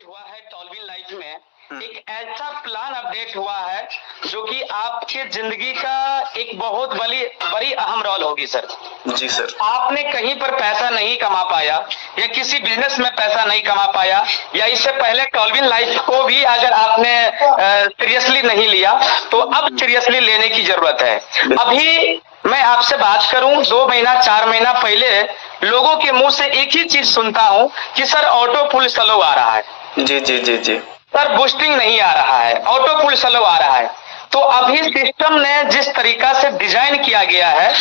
Update हुआ है टॉलविन life में, एक ऐसा प्लान अपडेट हुआ है जो कि आपके जिंदगी का एक बहुत बड़ी अहम रोल होगी सर। जी सर। आपने कहीं पर पैसा नहीं कमा पाया या किसी बिजनेस में पैसा नहीं कमा पाया या इससे पहले टॉलविन लाइफ को भी अगर आपने सीरियसली नहीं लिया तो अब सीरियसली लेने की जरूरत है। अभी मैं आपसे बात करूं 2 महीना 4 महीना पहले लोगों के मुंह से एक ही चीज सुनता हूं कि सर ऑटो पुल स्लो आ रहा है। जी जी जी जी सर बूस्टिंग नहीं आ रहा है, ऑटो पुल स्लो आ रहा है। तो अभी सिस्टम ने जिस तरीका से डिजाइन किया गया है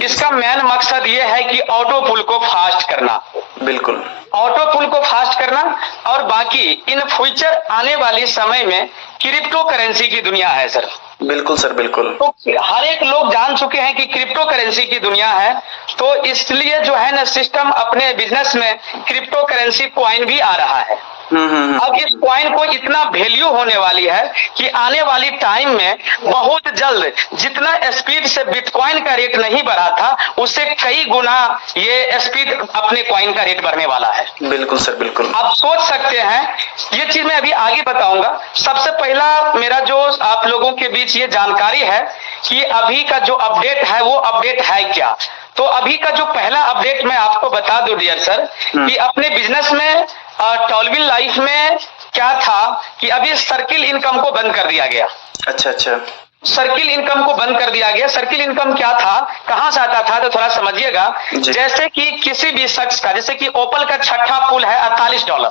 इसका मेन मकसद ये है कि ऑटो पुल को फास्ट करना। बिल्कुल ऑटो पुल को फास्ट करना और बाकी इन फ्यूचर आने वाली समय में क्रिप्टो करेंसी की दुनिया है सर। बिल्कुल सर बिल्कुल। तो हर एक लोग जान चुके हैं कि क्रिप्टो करेंसी की दुनिया है, तो इसलिए जो है ना सिस्टम अपने बिजनेस में क्रिप्टो करेंसी कॉइन भी आ रहा है। अब इस कॉइन को इतना वैल्यू होने वाली है कि आने वाली टाइम में बहुत जल्द जितना स्पीड से बिटकॉइन का रेट नहीं बढ़ा था उससे कई गुना ये स्पीड अपने कॉइन का रेट बढ़ने वाला है। बिल्कुल सर बिल्कुल। आप सोच सकते हैं, ये चीज मैं अभी आगे बताऊंगा। सबसे पहला मेरा जो आप लोगों के बीच ये जानकारी है कि अभी का जो अपडेट है वो अपडेट है क्या। तो अभी का जो पहला अपडेट मैं आपको बता दूं डियर सर कि अपने बिजनेस में टॉलविन लाइफ में क्या था कि अभी सर्किल इनकम को बंद कर दिया गया। अच्छा अच्छा। सर्किल इनकम को बंद कर दिया गया। सर्किल इनकम क्या था, कहां से आता था तो थोड़ा समझिएगा। जैसे कि किसी भी शख्स का, जैसे कि ओपल का छठा पुल है $48,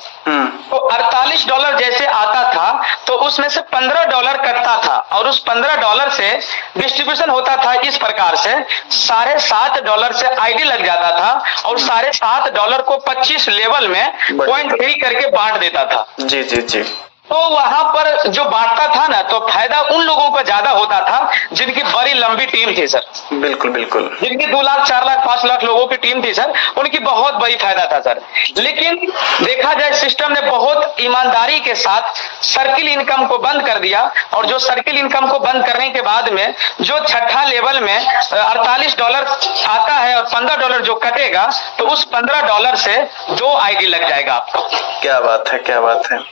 तो $48 जैसे आता था तो उसमें से $15 कटता था और उस $15 से डिस्ट्रीब्यूशन होता था इस प्रकार से $7.5 से आईडी लग जाता था और $7.5 को 25 लेवल में 0.3 करके बांट देता था। जी जी जी। तो वहां पर जो बांटता था ना तो फायदा उन लोगों को ज्यादा होता था जिनकी बड़ी लंबी टीम थी सर। बिल्कुल बिल्कुल। जिनकी 2 लाख 4 लाख 5 लाख लोगों की टीम थी सर, उनकी बहुत बड़ी फायदा था सर। लेकिन देखा जाए सिस्टम ने बहुत ईमानदारी के साथ सर्किल इनकम को बंद कर दिया और जो सर्किल इनकम को बंद करने के बाद में जो छठा लेवल में $48 आता है और $15 जो कटेगा तो उस $15 से 2 आईडी लग जाएगा आपको। क्या बात है, क्या बात है।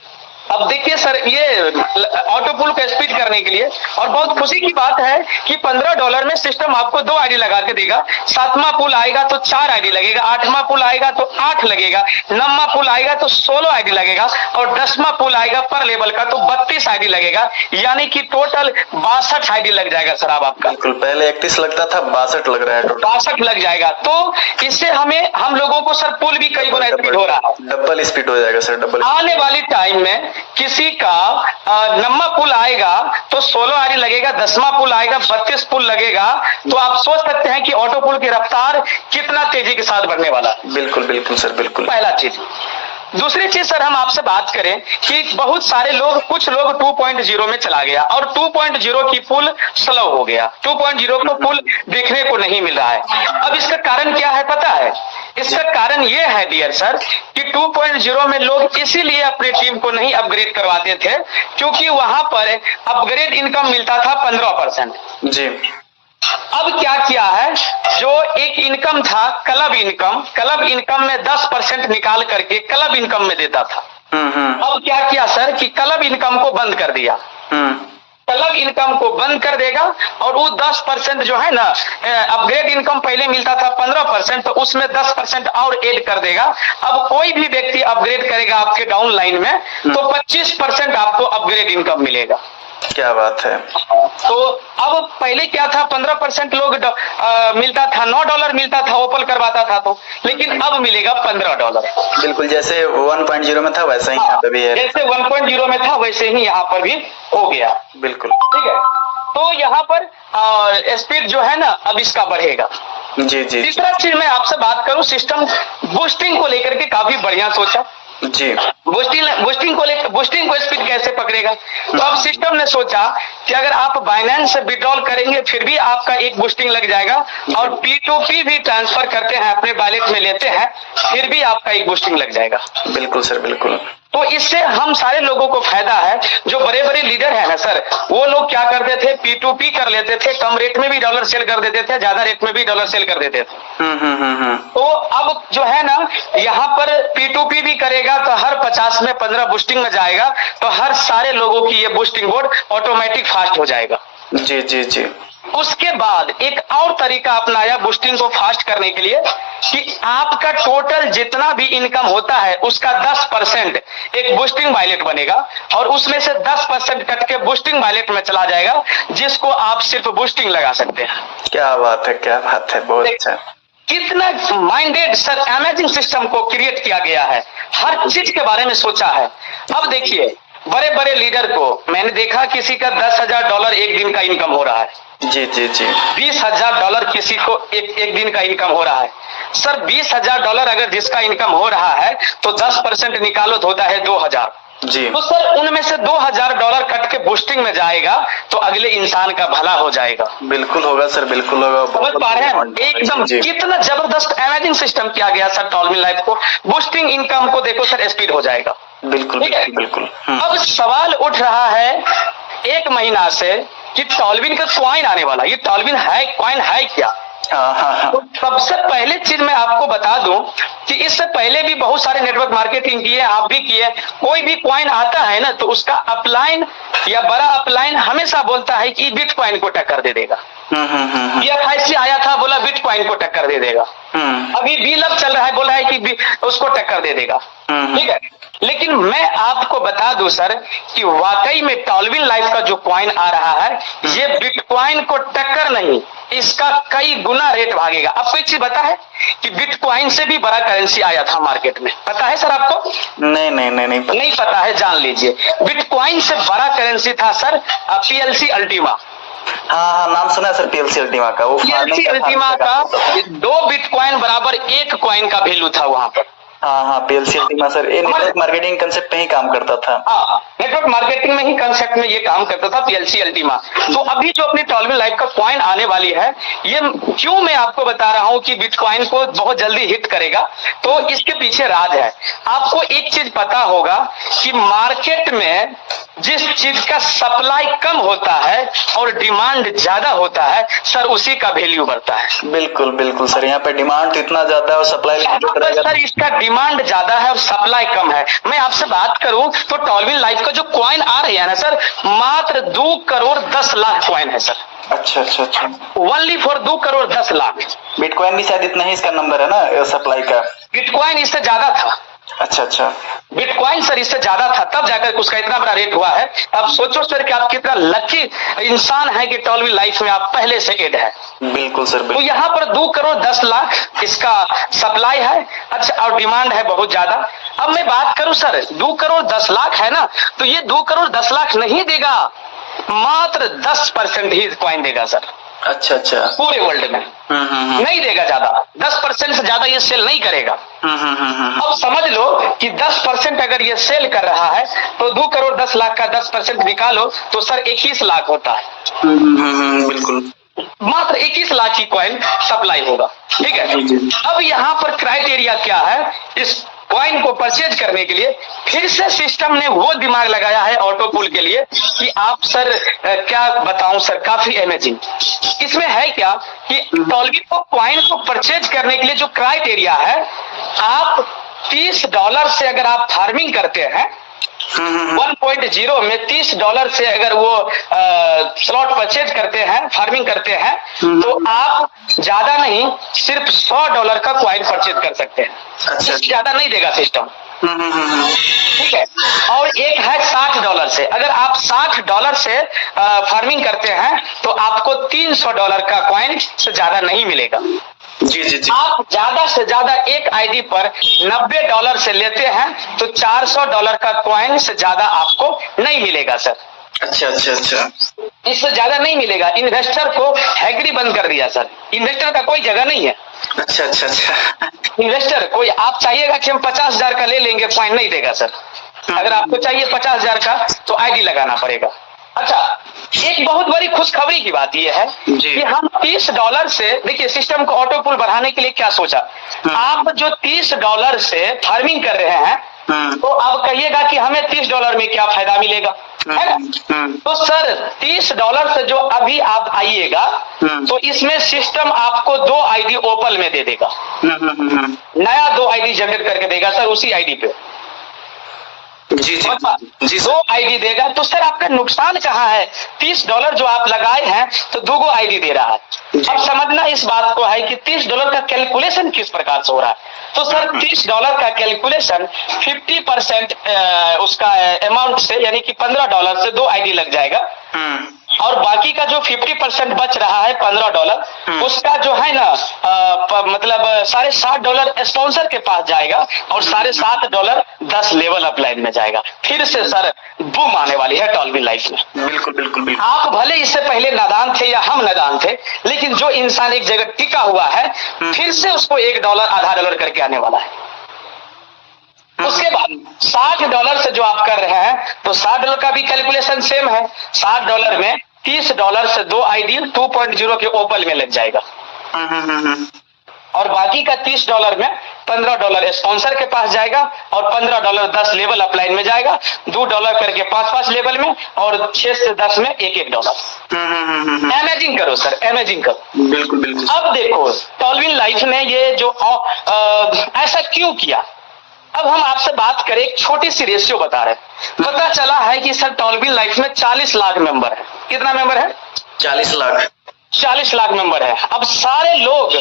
अब देखिए सर ये ऑटो पुल को स्पीड करने के लिए और बहुत खुशी की बात है कि $15 में सिस्टम आपको 2 आईडी लगा के देगा। 7वां पुल आएगा तो 4 आईडी लगेगा, 8वां पुल आएगा तो 8 लगेगा, 9वां पुल आएगा तो 16 आईडी लगेगा और 10वां पुल आएगा पर लेवल का तो 32 आईडी लगेगा, यानी कि टोटल 62 आईडी लग जाएगा सर। अब आपका बिल्कुल, पहले 31 लगता था, 62 लग रहा है, 62 लग जाएगा। तो इससे हम लोगों को सर पुल भी कई गुना स्पीड हो रहा है, डबल स्पीड हो जाएगा सर, डबल। आने वाली टाइम में किसी का 9वां पुल आएगा तो 16 आईडी लगेगा, 10वां पुल आएगा 32 पुल लगेगा। तो आप सोच सकते हैं कि ऑटो पुल की रफ्तार कितना तेजी के साथ बढ़ने वाला है। बिल्कुल बिल्कुल सर बिल्कुल। पहला चीज। दूसरी चीज सर हम आपसे बात करें कि बहुत सारे लोग, कुछ लोग 2.0 में चला गया और 2.0 की पुल स्लो हो गया, 2.0 को पुल देखने को नहीं मिल रहा है। अब इसका कारण क्या है पता है? इसका कारण ये है डियर सर कि 2.0 में लोग इसीलिए अपनी टीम को नहीं अपग्रेड करवाते थे क्योंकि वहां पर अपग्रेड इनकम मिलता था 15%। जी। अब क्या किया है, जो एक इनकम था क्लब इनकम में 10% निकाल करके क्लब इनकम में देता था। अब क्या किया सर कि क्लब इनकम को बंद कर दिया। क्लब इनकम को बंद कर देगा और वो 10% जो है ना, अपग्रेड इनकम पहले मिलता था 15%, तो उसमें 10% और ऐड कर देगा। अब कोई भी व्यक्ति अपग्रेड करेगा आपके डाउन लाइन में तो 25% आपको अपग्रेड इनकम मिलेगा। क्या बात है। तो अब पहले क्या था, 15% लोग मिलता था, $9 मिलता था ओपल करवाता था तो, लेकिन अब मिलेगा $15। बिल्कुल जैसे 1.0 में था वैसा ही यहाँ पे भी है। जैसे 1.0 में था वैसे ही यहाँ पर भी हो गया। बिल्कुल ठीक है। तो यहाँ पर स्पीड जो है ना अब इसका बढ़ेगा। जी जी। तीसरा चीज मैं आपसे बात करूं, सिस्टम बूस्टिंग को लेकर के काफी बढ़िया सोचा। जी। बूस्टिंग को स्पीड कैसे पकड़ेगा, तो अब सिस्टम ने सोचा कि अगर आप बाइनेंस से विड्रॉल करेंगे फिर भी आपका एक बूस्टिंग लग जाएगा और P2P भी ट्रांसफर करते हैं अपने वॉलेट में लेते हैं फिर भी आपका एक बूस्टिंग लग जाएगा। बिल्कुल सर बिल्कुल। तो इससे हम सारे लोगों को फायदा है। जो बड़े बड़े लीडर है ना सर, वो लोग क्या करते थे, P2P कर लेते थे, कम रेट में भी डॉलर सेल कर देते थे, ज्यादा रेट में भी डॉलर सेल कर देते थे। तो अब जो है ना, यहाँ पर P2P भी करेगा तो हर 50 में 15 बूस्टिंग में जाएगा, तो हर सारे लोगों की ये बूस्टिंग बोर्ड ऑटोमेटिक फास्ट हो जाएगा। जी जी जी। उसके बाद एक और तरीका अपनाया बूस्टिंग को फास्ट करने के लिए कि आपका टोटल जितना भी इनकम होता है उसका 10% एक बूस्टिंग वायलेट बनेगा, और उसमें से 10% कट के बूस्टिंग वायलेट में चला जाएगा, जिसको आप सिर्फ बूस्टिंग लगा सकते हैं। क्या बात है, क्या बात है, बहुत अच्छा। कितना माइंडेड सर अमेजिंग सिस्टम को क्रिएट किया गया है, हर चीज के बारे में सोचा है। अब देखिए बड़े बड़े लीडर को मैंने देखा, किसी का $10,000 एक दिन का इनकम हो रहा है। जी जी जी। $20,000 किसी को एक दिन का इनकम हो रहा है। सर $20,000 अगर जिसका इनकम हो रहा है तो 10% निकालो तो होता है 2,000 जी। तो सर उनमें से $2,000 कट के बूस्टिंग में जाएगा तो अगले इंसान का भला हो जाएगा। बिल्कुल होगा सर, बिल्कुल होगा। समझ पा रहे हैं एकदम कितना जबरदस्त अमेजिंग सिस्टम किया गया सर। टॉलविन लाइफ को बूस्टिंग इनकम को देखो सर, स्पीड हो जाएगा। बिल्कुल बिल्कुल बिल्कुल। अब सवाल उठ रहा है 1 महीना से कि टॉलविन का कॉइन आने वाला, ये टॉलविन है कॉइन है क्या? तो सबसे पहले चीज मैं आपको बता दूं कि इससे पहले भी बहुत सारे नेटवर्क मार्केटिंग किए, आप भी किए। कोई भी कॉइन आता है ना तो उसका अपलाइन या बड़ा अपलाइन हमेशा बोलता है कि बिटकॉइन को टक्कर दे देगा। BFIC आया था, बोला बिटकॉइन को टक्कर दे देगा। अभी BLUB चल रहा है, बोल रहा है कि उसको टक्कर दे देगा। ठीक है, लेकिन मैं आपको बता दूं सर कि वाकई में टॉलविन लाइफ का जो कॉइन आ रहा है ये बिटकॉइन को टक्कर नहीं, इसका कई गुना रेट भागेगा। आपको एक चीज पता है कि बिटकॉइन से भी बड़ा करेंसी आया था मार्केट में, पता है सर आपको? नहीं पता है, जान लीजिए। बिटकॉइन से बड़ा करेंसी था सर PLC अल्टीमा। हाँ, नाम सुना है सर PLC अल्टीमा का। वो PLC अल्टीमा का 2 बिटकॉइन बराबर 1 कॉइन का वैल्यू था वहां पर। हाँ, PLC अल्टीमा सर ये नेटवर्क मार्केटिंग कंसेप्ट में ही काम करता था। हाँ, नेटवर्क मार्केटिंग में ही कंसेप्ट में ये काम करता था PLC अल्टीमा। तो अभी जो अपनी टॉलविन लाइफ का कॉइन आने वाली है, ये क्यों मैं आपको बता रहा हूँ कि बिटकॉइन को बहुत जल्दी हिट करेगा, तो इसके पीछे राज है। आपको एक चीज पता होगा कि मार्केट में जिस चीज का सप्लाई कम होता है और डिमांड ज्यादा होता है सर, उसी का वैल्यू बढ़ता है। बिल्कुल बिल्कुल सर, यहाँ पे डिमांड इतना ज्यादा है और सप्लाई सर इसका डिमांड ज्यादा है और सप्लाई कम है। मैं आपसे बात करूं तो टॉलविन लाइफ का जो कॉइन आ रही है ना सर, मात्र 2 करोड़ 10 लाख कॉइन है सर। अच्छा। Only for 2 crore 10 lakh. Bitcoin भी शायद इतना ही इसका नंबर है ना सप्लाई का? बिटकॉइन इससे ज्यादा था। अच्छा। बिटकॉइन सर इससे ज्यादा था, तब जाकर उसका इतना बड़ा रेट हुआ है। अब सोचो सर कि आप कितना लकी इंसान है कि टॉलविन लाइफ में आप पहले से एड है। बिल्कुल सर, बिल्कुल। तो यहाँ पर 2 करोड़ 10 लाख इसका सप्लाई है, अच्छा, और डिमांड है बहुत ज्यादा। अब मैं बात करूं सर, 2 करोड़ 10 लाख है ना, तो ये 2 करोड़ 10 लाख नहीं देगा, मात्र 10% ही कॉइन देगा सर। अच्छा। पूरे वर्ल्ड में नहीं देगा ज्यादा, 10% से ज्यादा ये सेल नहीं करेगा। अब समझ लो कि 10% अगर ये सेल कर रहा है तो 2 करोड़ 10 लाख का 10% निकालो तो सर 21 लाख होता है। बिल्कुल, मात्र 21 लाख की कॉइन सप्लाई होगा। ठीक है, अब यहाँ पर क्राइटेरिया क्या है इस कॉइन को परचेज करने के लिए? फिर से सिस्टम ने वो दिमाग लगाया है ऑटो पुल के लिए कि आप सर क्या बताऊं सर, काफी अमेजिंग। इसमें है क्या कि टॉलविन को कॉइन को परचेज करने के लिए जो क्राइटेरिया है, आप $30 से अगर आप फार्मिंग करते हैं 1.0 में $30 से अगर वो स्लॉट परचेज करते हैं, फार्मिंग करते हैं, तो आप ज्यादा नहीं सिर्फ $100 का कॉइन परचेज कर सकते हैं। अच्छा, ज्यादा नहीं देगा सिस्टम। ठीक है, और एक है $60 से, अगर आप $60 से फार्मिंग करते हैं तो आपको $300 का कॉइन से ज्यादा नहीं मिलेगा। जी। आप ज्यादा से ज्यादा एक आईडी पर $90 से लेते हैं तो $400 का कॉइन से ज्यादा आपको नहीं मिलेगा सर। अच्छा। इससे ज्यादा नहीं मिलेगा। इन्वेस्टर को हैकरी बंद कर दिया सर, इन्वेस्टर का कोई जगह नहीं है। अच्छा। इन्वेस्टर कोई आप चाहिएगा कि हम 50,000 का ले लेंगे, कॉइन नहीं देगा सर। अगर आपको चाहिए 50,000 का तो आईडी लगाना पड़ेगा। अच्छा, एक बहुत बड़ी खुशखबरी की बात यह है कि हम $30 से, देखिए सिस्टम को ऑटो पुल बढ़ाने के लिए क्या सोचा, आप जो $30 से फार्मिंग कर रहे हैं तो अब कहिएगा कि हमें $30 में क्या फायदा मिलेगा, है ना। तो सर $30 से जो अभी आप आइएगा तो इसमें सिस्टम आपको 2 आईडी ओपल में दे देगा, नया 2 आईडी जनरेट करके देगा सर उसी आईडी पे। जी जी जी 2 आईडी देगा। तो सर आपका नुकसान कहाँ है? $30 जो आप लगाए हैं तो 2 आईडी दे रहा है। अब समझना इस बात को है कि $30 का कैलकुलेशन किस प्रकार से हो रहा है। तो सर $30 का कैलकुलेशन 50% उसका अमाउंट से, यानी कि $15 से 2 आईडी लग जाएगा, और बाकी का जो 50% बच रहा है $15 उसका जो है ना मतलब $60 स्पॉन्सर के पास जाएगा और $7.5 10 लेवल अप लाइन में जाएगा। फिर से सर बूम आने वाली है टॉलविन लाइफ में। बिल्कुल बिल्कुल बिल्कुल। आप भले इससे पहले नादान थे या हम नादान थे, लेकिन जो इंसान एक जगह टिका हुआ है फिर से उसको $1 आधा डॉलर करके आने वाला है। उसके बाद $60 से जो आप कर रहे हैं तो $60 का भी कैलकुलेशन सेम है। $60 में $30 से 2 आईडी 2.0 के ओपल में लग जाएगा, और बाकी का $30 में $15 स्पॉन्सर के पास जाएगा और $15 10 लेवल अपलाइन में जाएगा, $2 करके 5 लेवल में, और 6 से 10 में $1। इमेजिन करो सर, इमेजिन करो। बिल्कुल बिल्कुल। अब देखो टॉलविन लाइफ ने ये जो ऐसा क्यों किया। अब हम आपसे बात करें, एक छोटी सी रेशियो बता रहे हैं। पता चला है कि सर टॉलविन लाइफ में 40 लाख मेंबर है। कितना मेंबर है? 40 लाख। 40 लाख मेंबर है। अब सारे लोग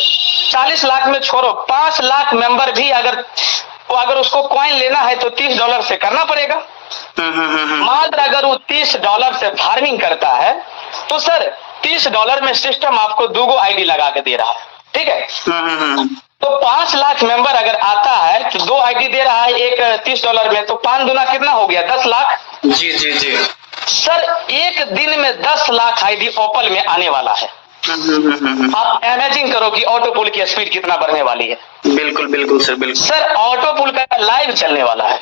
40 लाख में छोड़ो, 5 लाख मेंबर भी अगर उसको कॉइन लेना है तो $30 से करना पड़ेगा। मात्र अगर वो $30 से फार्मिंग करता है तो सर $30 में सिस्टम आपको 2 आईडी लगा के दे रहा है, ठीक है। तो 5 लाख मेंबर अगर आता है तो 2 आईडी दे रहा है, एक $30 में, तो 5 दूना कितना हो गया? 10 लाख। जी जी जी सर एक दिन में 10 लाख आईडी ओपल में आने वाला है। आप इमेजिन करो कि ऑटो पुल की स्पीड कितना बढ़ने वाली है। बिल्कुल बिल्कुल सर बिल्कुल। सर ऑटो पुल का लाइव चलने वाला है।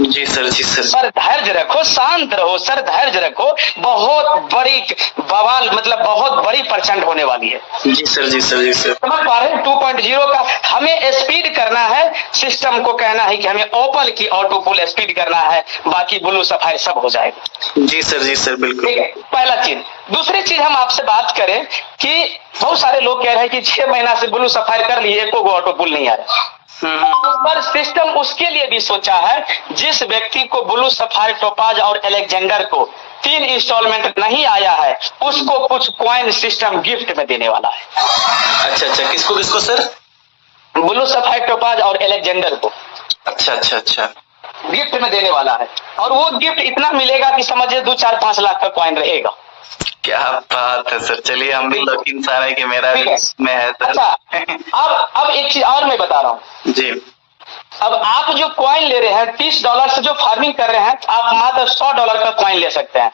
जी सर जी सर। सर धैर्य रखो, शांत रहो सर, धैर्य रखो। बहुत बड़ी बवाल, मतलब बहुत बड़ी परसेंट होने वाली है। जी सर जी सर जी सर। समझ पा रहे हैं? 2.0 का हमें स्पीड करना है, सिस्टम को कहना है कि हमें ओपल की ऑटो पुल स्पीड करना है, बाकी ब्लू सफाई सब हो जाएगा। जी सर बिल्कुल। ठीक है, पहला चीज। दूसरी चीज हम आपसे बात करें कि बहुत सारे लोग कह रहे हैं कि 6 महीना से ब्लू सफाई कर लिए, एको ऑटो पुल नहीं आ रहा। पर सिस्टम उसके लिए भी सोचा है, जिस व्यक्ति को ब्लू सफारी, टोपाज और एलेक्जेंडर को 3 इंस्टॉलमेंट नहीं आया है उसको कुछ कॉइन सिस्टम गिफ्ट में देने वाला है। अच्छा, किसको सर? ब्लू सफारी, टोपाज और एलेक्जेंडर को। अच्छा गिफ्ट में देने वाला है, और वो गिफ्ट इतना मिलेगा कि समझिए 2-4-5 लाख का कॉइन रहेगा। क्या बात है सर। चलिए हम भी लोग इंसान है कि मेरा भी इसमें है सर। अच्छा, अब एक चीज और मैं बता रहा हूँ जी। अब आप जो कॉइन ले रहे हैं $30 से जो फार्मिंग कर रहे हैं, आप मात्र $100 का कॉइन ले सकते हैं।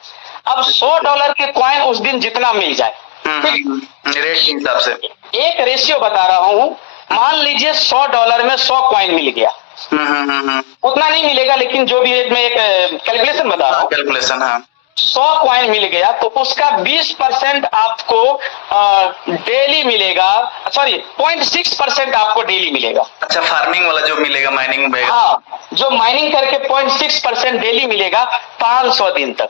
अब $100 के कॉइन उस दिन जितना मिल जाए, रेट के हिसाब से एक रेशियो बता रहा हूँ। मान लीजिए $100 में 100 कॉइन मिल गया, उतना नहीं मिलेगा, लेकिन जो भी मैं एक कैलकुलेशन बता रहा हूँ, कैलकुलेशन। हाँ, 100 कॉइन मिल गया तो उसका 20% आपको डेली मिलेगा, सॉरी 0.6% आपको डेली मिलेगा। अच्छा, फार्मिंग वाला जो मिलेगा, माइनिंग में। हाँ, जो माइनिंग करके 0.6% डेली मिलेगा 500 दिन तक।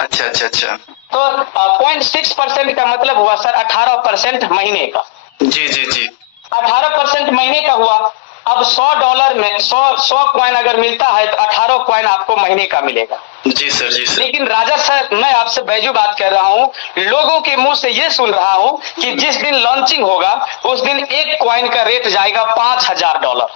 अच्छा। तो 0.6% का मतलब हुआ सर 18% महीने का। जी 18% महीने का हुआ। अब $100 में 100 कॉइन अगर मिलता है तो 18 कॉइन आपको महीने का मिलेगा। जी सर। लेकिन राजा सर, मैं आपसे बैजू बात कर रहा हूँ, लोगों के मुंह से ये सुन रहा हूँ कि जिस दिन लॉन्चिंग होगा उस दिन एक कॉइन का रेट जाएगा $5000।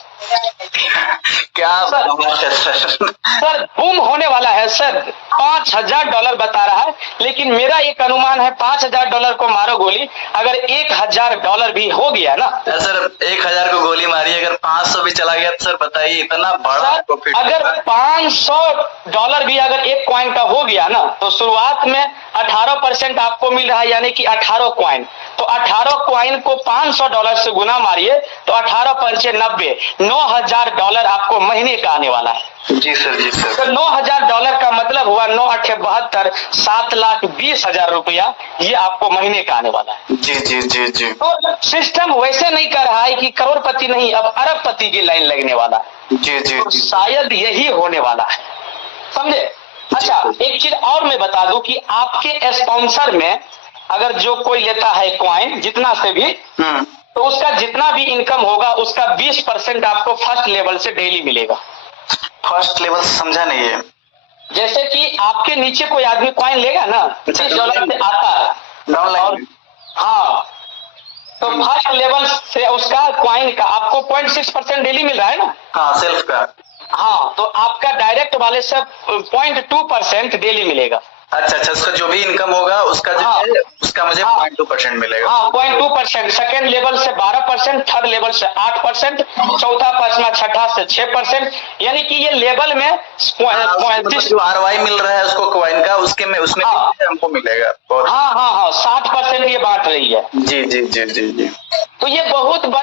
क्या बात है सर बूम होने वाला है सर। $5000 बता रहा है, लेकिन मेरा एक अनुमान है $5000 को मारो गोली, अगर $1000 भी हो गया ना सर, 1000 को गोली मारी, अगर 500 भी चला गया तो सर बताइए इतना बड़ा प्रॉफिट। अगर $500 भी अगर एक कॉइन का हो गया ना तो शुरुआत में 18% आपको मिल रहा है, यानी कि 18 कॉइन। तो 18 कॉइन को $500 से गुना मारिए तो 18×5 90, $9000 आपको महीने का आने वाला है। जी सर। तो $9000 का मतलब हुआ 9×8 = 7,20,000 रुपया, ये आपको महीने का आने वाला है। जी। तो सिस्टम वैसे नहीं कर रहा है कि करोड़पति नहीं, अब अरबपति की लाइन लगने वाला है। जी जी तो जी शायद यही होने वाला है, समझे। अच्छा, एक चीज और मैं बता दूं कि आपके स्पॉन्सर में अगर जो कोई लेता है कॉइन जितना से भी, तो उसका जितना भी इनकम होगा उसका 20% आपको फर्स्ट लेवल से डेली मिलेगा। फर्स्ट लेवल समझा नहीं है। जैसे कि आपके नीचे कोई आदमी कॉइन लेगा ना, $30 से आता है, डाउनलाइन। हाँ, तो फर्स्ट लेवल से उसका कॉइन का आपको 0.6% डेली मिल रहा है ना। हाँ, सेल्फ का। हाँ, तो आपका डायरेक्ट वाले से 0.2% डेली मिलेगा। अच्छा अच्छा, उसका जो भी इनकम होगा उसका जो हाँ, है उसका मुझे हाँ, 0.2% मिलेगा। हाँ, 0.2%, सेकेंड लेवल से 12%, थर्ड लेवल से 8%, चौथा पांचवा छठा से 6%, यानी कि ये लेवल में मतलब जो ROI मिल रहा है उसको कॉइन का, उसके में उसमें हाँ, हमको मिलेगा। हाँ हाँ हाँ 60% ये बांट रही है। जी जी जी जी जी। तो ये बहुत